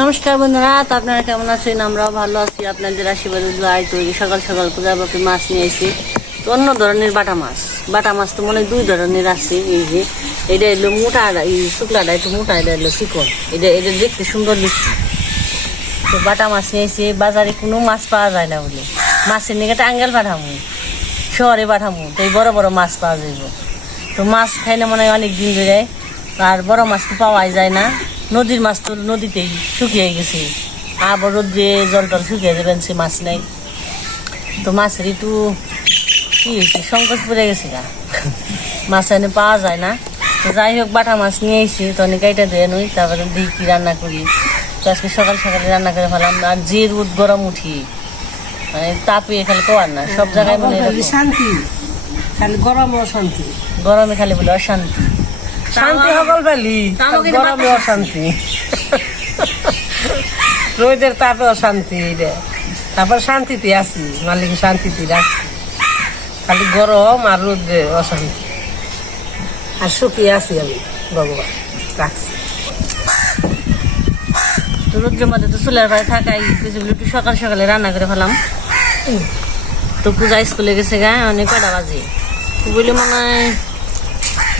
নমস্কার বন্ধুরা, তো আপনারা কেমন আছেন? আমরাও ভালো আছি। আপনাদের আশীর্বাদ দোয়াই তৈরি সকাল সকাল পূজা বাপি মাছ নিয়ে এসেছি। তো অন্য ধরনের বাটা মাছ। বাটা মাছ তো মনে দুই ধরনের আছে, এই যে। এটা এলো মোটা এই শুক্লাটা একটু মোটা এটা এলো চিকন। এটা এটা দেখতে সুন্দর দেখতে। তো বাটা মাছ নিয়ে এসে বাজারে কোনো মাছ পাওয়া যায় না বলে। মাছের নিকে টাঙ্গাল পাঠামু, শহরে পাঠামু, তো এই বড় বড় মাছ পাওয়া যাইব। তো মাছ খাইলে মনে হয় অনেক দিন ধরে, আর বড় মাছ তো পাওয়াই যায় না। নদীর মাছ তো নদীতেই শুকিয়ে গেছে। আবার রোদ্রে জল টল শুকিয়ে যাবেন সে মাছ নাই। তো মাছের একটু কি হয়েছে সংকট পড়ে গেছে গা। মাছ এনে পাওয়া যায় না। তো যাই হোক বাটা মাছ নিয়ে এসেছি তো অনেক এটা দিয়ে নই তারপরে দিই কি রান্না করি। তো আজকে সকাল সকালে রান্না করে ফেলাম আর যে রোদ গরম উঠি মানে তাপে খালি কোয়ার না সব জায়গায় মানে শান্তি খালি গরম অশান্তি। গরমে খালি বলে অশান্তি। শান্তি সকল কিন্তু গরমে অশান্তি। রোদের তাপে অশান্তি রে তারপর শান্তিতে আছি মালিক শান্তিতে রাখছি। খালি গরম আর রোদে অশান্তি। আর সুখী আছি আমি, ভগবান, রাখছি। তো রোদ্রের মধ্যে তো চুলের ভাই থাকাই কিছুগুলো একটু সকাল সকালে রান্না করে ফেলাম। তো পূজা স্কুলে গেছে গা অনেক কয়টা বাজে? তো বলে মনে হয়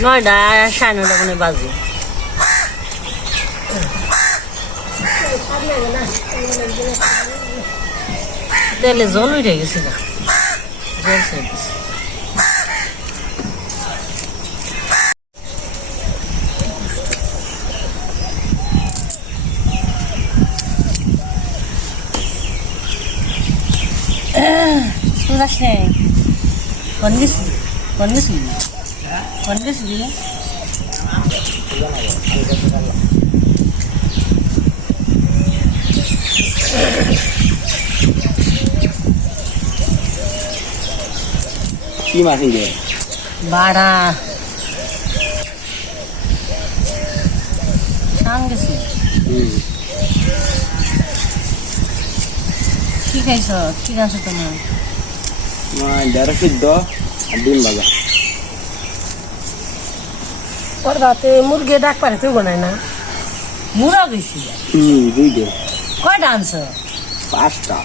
নয়টা সাড়ে নয়টা মনে বাজে। তেলে জল উঠে গেছে গা। জল ছেড়ে দিছে। স্কুল যাস নে কোন গেছিলি কোন গেছিলি কোন গেছিলি কি মাছ নিতে বাড়া শান গেছি কি খাইছ কি খাইছ তোমার ডেরা সিদ্ধ আর ডিম ভাজা ওর রাতে মুরগি ডাক পারে তুই বানায় না। মুরা গেছি। হুম দুইটে কয়টা আনছ? পাঁচটা।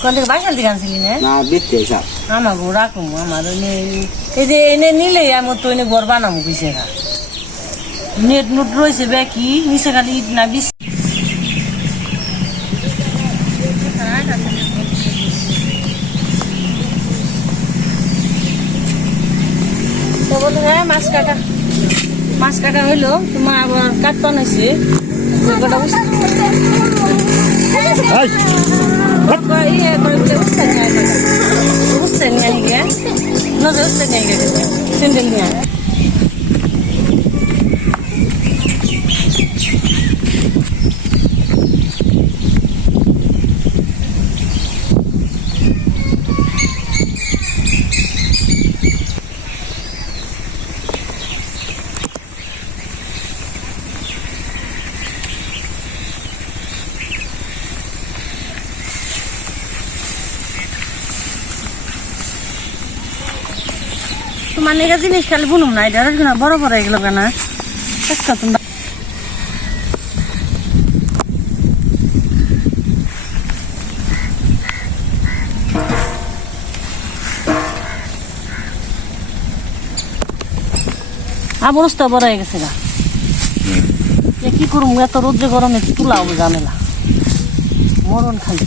কোন থেকে বাইশাল থেকে আনছিলি না? না দেখতে হিসাব আমার গো রাখুম আমার এনে এই যে এনে নিলে আমার তো এনে গড় বানাবো নেট নুট রয়েছে ব্যাকি নিচে খালি ইট না বিশ মাছ কাটা। মাছ কাটা হইল তোমার আবার কাটতাম হয়েছে বুঝতে নিয়ে বুঝতে নিয়ে সিন্ডেল নিয়ে তোমার নেগা জিনিস খালি বুনুম না, এটা না বড় বড় এগুলো কেনা একটা তোমরা আবরস্তা বড় হয়ে গেছে গা। কি করুম, এত রোদ্রে গরমে তুলাও জামেলা মরণ খালি।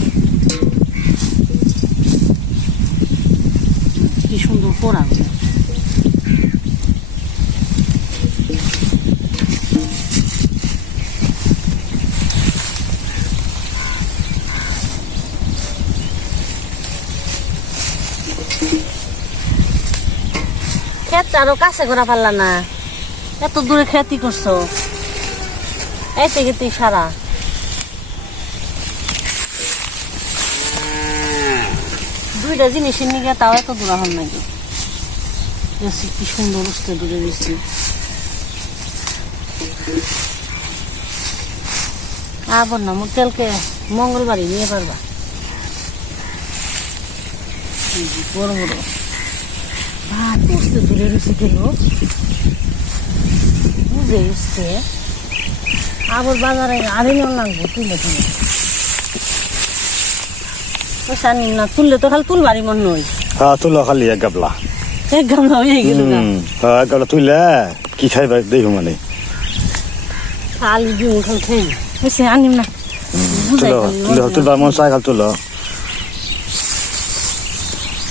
কি সুন্দর পোড়া আরও কাছে করা পারলা না। এত দূরে খ্যাতি করছ। এই থেকে সারা। দুইটা জিনিসের নিকে তাও এত দূরা হল নাকি কি সুন্দর উঠতে দূরে গেছি আবার না তেলকে মঙ্গলবারই নিয়ে পারবা। বড় বড়। উঠতে দূরে রয়েছে গেল বুঝে না তুললে তো খালি তুলবারই মন নই হ্যাঁ তুলো খালি এক গাবলা হয়ে গেল হ্যাঁ এক গাবলা তুইলে কি খাইবা দেখো মানে খালি দিন খালি খেয়ে পয়সা আনিম না তুলো তুলো তুলবা মন তুলো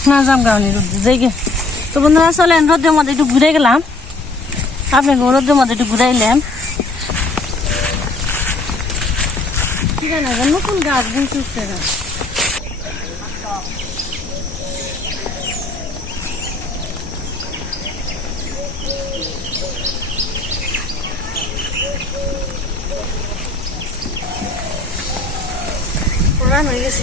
না যাম গাওনি যাই তো বন্ধুরা, চলেন, রোদ্রের মধ্যে একটু ঘুরে গেলাম। আপনাকে রোদ্রের মধ্যে একটু জানা নতুন গাছ হয়ে গেছে।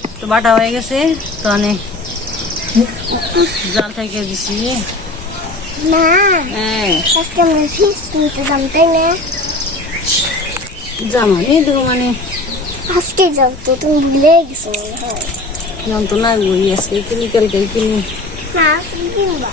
তো বাটা হয়ে গেছে তো অনেক জাল থেকে দিছি মা হ্যাঁ আজকে আমরা ফিস কিনতে যাম তাই না জামানি দেবো মানে আজকে যাও তো তুমি ভুলে গেছো মনে হয় জান তো না বই আজকে কিনি কালকে কিনি না আজকে কিনবা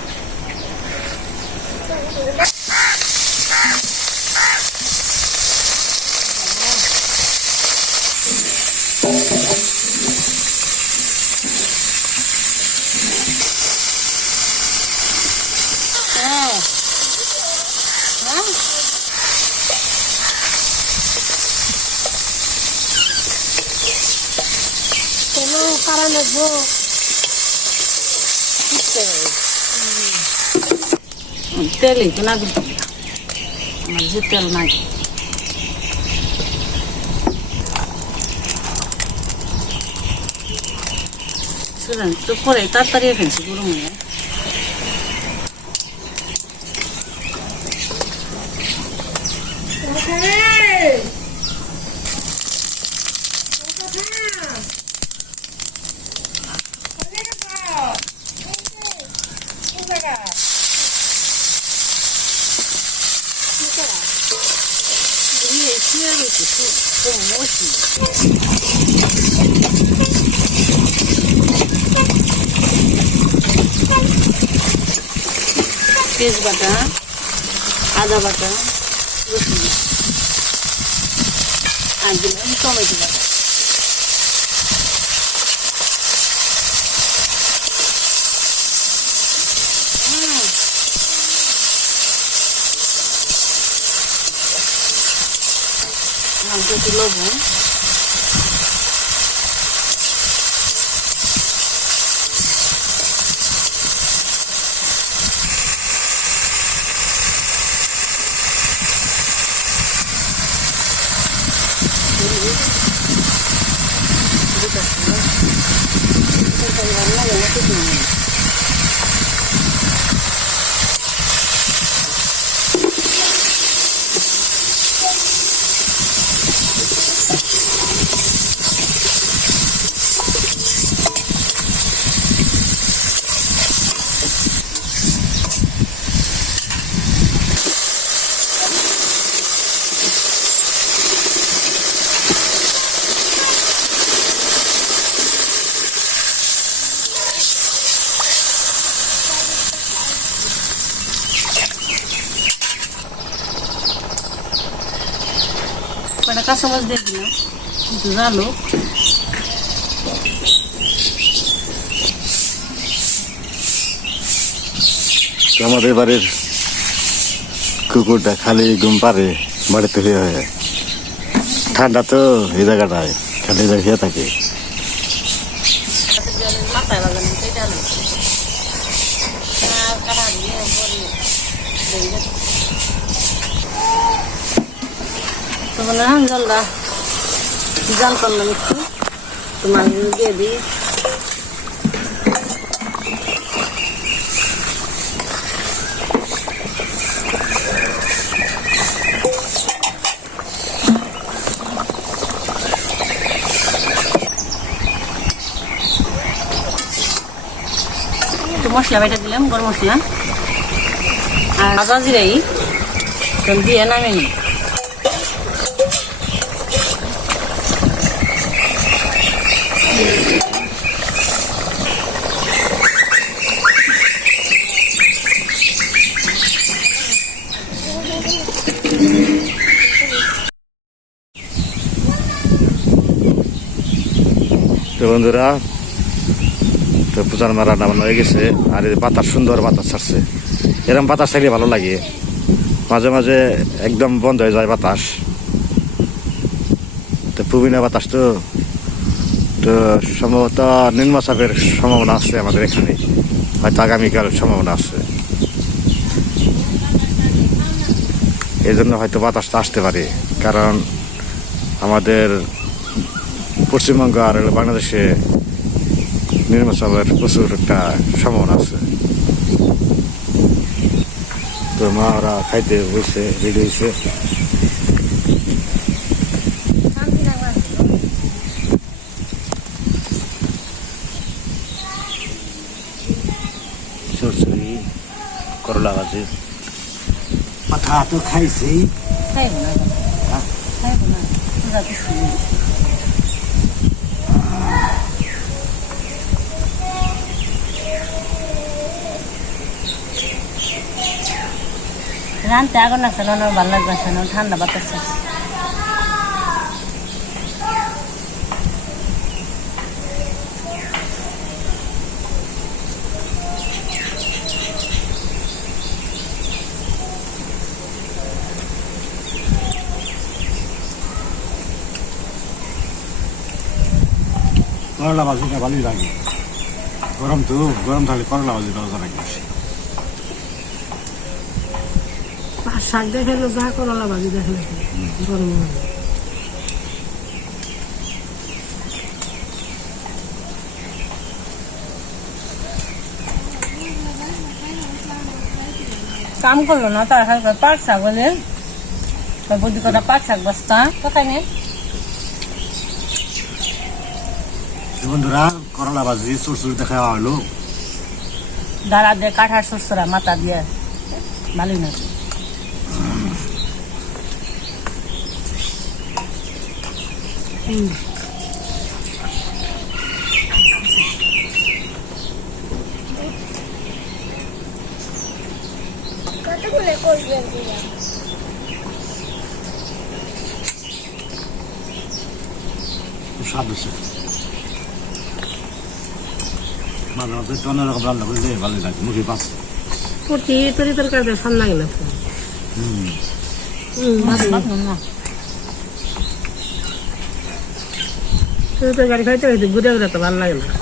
কোনো কারণ নেব তেলই তো না দিতে আমার যে তেল নাই শুনেন তো পরে তাড়াতাড়ি ফেলছি গরম হয়ে দিয়ে শুয়ে রয়েছে খুব মশি পেঁয়াজ বাটা আদা বাটা রসুন। আর দিলাম টমেটো বাটা একটু লবণ কাঁচামাচ দিয়ে দিলাম। জালো আমাদের বাড়ির কুকুরটা খালি ঘুম পারে বাড়িতে হয়ে হয়ে ঠান্ডা তো এই জায়গাটায় খালি জায়গায় থাকে। মাথায় তো বলে হ্যাঁ জলটা জল করলাম একটু। তো মাছগুলো দিয়ে দিই। মশলা বেটে দিলাম, গরম মশলা। আর ভাজা জিরাই দিয়ে নামে নি বন্ধুরা, তো পূজার মারা নামানো হয়ে গেছে, আর এই বাতাস, সুন্দর বাতাস ছাড়ছে। এরকম বাতাস থাকলে ভালো লাগে। মাঝে মাঝে একদম বন্ধ হয়ে যায় বাতাস। তো প্রবীণা বাতাস তো তো সম্ভবত নিম্নচাপের সম্ভাবনা আছে আমাদের এখানে। হয়তো আগামীকাল সম্ভাবনা আছে। এই জন্য হয়তো বাতাসটা আসতে পারে, কারণ আমাদের পশ্চিমবঙ্গ আর বাংলাদেশে নির্বাচনের প্রচুর একটা সম্ভাবনা আছে। তো মা ওরা খাইতে বসে রেডি হয়েছে করলা মাথা তো খাইছি খাইব না। খাইব না পূজা কিছু নেই রানতে আগুন আছে না ভালো লাগবে না ঠান্ডা বাতাস করলা ভাজিটা ভালোই লাগে। গরম তো, গরম থাকলে করলা ভাজিটা মজা লাগে বেশি আর শাক দেখাইলো যা করলা ভাজি দেখালে গরম কাম করল না তার হালকা পাট শাক বলে বুদ্ধি কটা পাট শাক বস্তা। কোথায় নেই বন্ধুরা করলা ভাজি চুরচুরি দেখা হলো। দাঁড়া দিয়ে কাঠার সরসরা মাথা দিয়ে। ভালোই না। কতগুলো করবেন স্বাদ হচ্ছে মাঝে মাঝে একটু অন্যরকম রান্না করলে ভালো লাগে মুখে পাস। প্রতি তরি তরকারিতে ভালো লাগে না। খাইতে খাইতে ঘুরে ঘুরে তো ভালো লাগে না।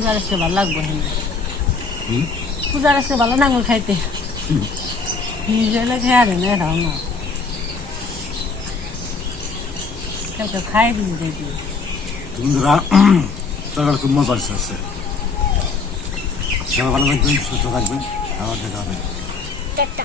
পূজার আজকে ভালো লাগবে? পূজার আজকে ভালো নাঙ্গল খাইতে। নিজে খেয়ে আর না এটাও না। কেউ কেউ খাই দিবি দেখি বন্ধুরা তরকারি খুব মজা হচ্ছে সবাই ভালো থাকবেন সুস্থ থাকবেন আবার দেখা হবে। টাটা।